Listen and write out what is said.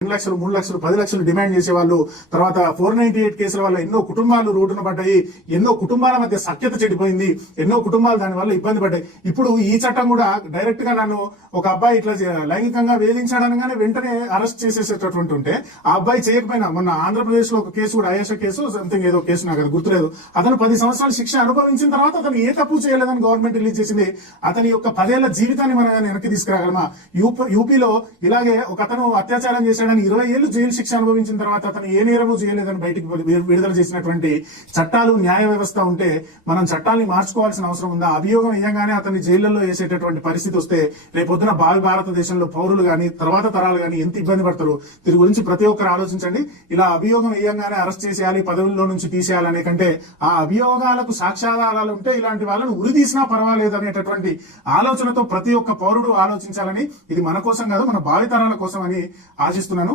రెండు లక్షలు మూడు లక్షలు పది లక్షలు డిమాండ్ చేసేవాళ్ళు. తర్వాత ఫోర్ నైన్టీ ఎయిట్ కేసుల వల్ల ఎన్నో కుటుంబాలు రోడ్డున పడ్డాయి. ఎన్నో కుటుంబాల మధ్య సఖ్యత చెడిపోయింది. ఎన్నో కుటుంబాలు దాని వల్ల ఇబ్బంది పడ్డాయి. ఇప్పుడు ఈ చట్టం కూడా డైరెక్ట్గా నన్ను ఒక అబ్బాయి ఇట్లా లైంగికంగా వేధించాడనగానే వెంటనే అరెస్ట్ చేసేసేటటువంటి ఉంటే ఆ అబ్బాయి చేయకపోయినా మొన్న ఆంధ్రప్రదేశ్లో ఒక కేసు కూడా అయేష కేసు సంథింగ్ ఏదో కేసు నాకు అది గుర్తులేదు. అతను పది సంవత్సరాల శిక్ష అనుభవించిన తర్వాత అతను ఏ తప్పు చేయలేదని గవర్నమెంట్ రిలీజ్ చేసింది. అతని యొక్క పదేళ్ళ జీవితాన్ని మనం వెనక్కి తీసుకురాగలమా? యూపీ యూపీలో ఇలాగే ఒక అతను అత్యాచారం చేశాడని ఇరవై ఏళ్ళు జైలు శిక్ష అనుభవించిన తర్వాత అతను ఏ నేరము చేయలేదని బయటికి విడుదల చేసినటువంటి చట్టాలు న్యాయ వ్యవస్థ ఉంటే మనం చట్టాన్ని మార్చుకోవాల్సిన అవసరం ఉందా? అభియోగం వేయగానే అతన్ని జైళ్ళలో వేసేటటువంటి పరిస్థితి వస్తే రేపొద్దున భావి భారతదేశంలో పౌరులు కానీ తర్వాత తరాలు కానీ ఎంత ఇబ్బంది పడతారు? దీని గురించి ప్రతి ఒక్కరు ఆలోచించండి. ఇలా అభియోగం వేయంగానే అరెస్ట్ చేసేయాలి పదవుల్లో నుంచి తీసేయాలనే కంటే ఆ అభియోగాలకు సాక్ష్యాధారాలు ఉంటే ఇలాంటి వాళ్ళను ఉరి తీసినా పర్వాలేదు అనేటటువంటి ఆలోచనతో ప్రతి ఒక్క పౌరుడు ఆలోచించాలని ఇది మన కోసం కాదు మన భావితరాల కోసం అని ఆశిస్తున్నాను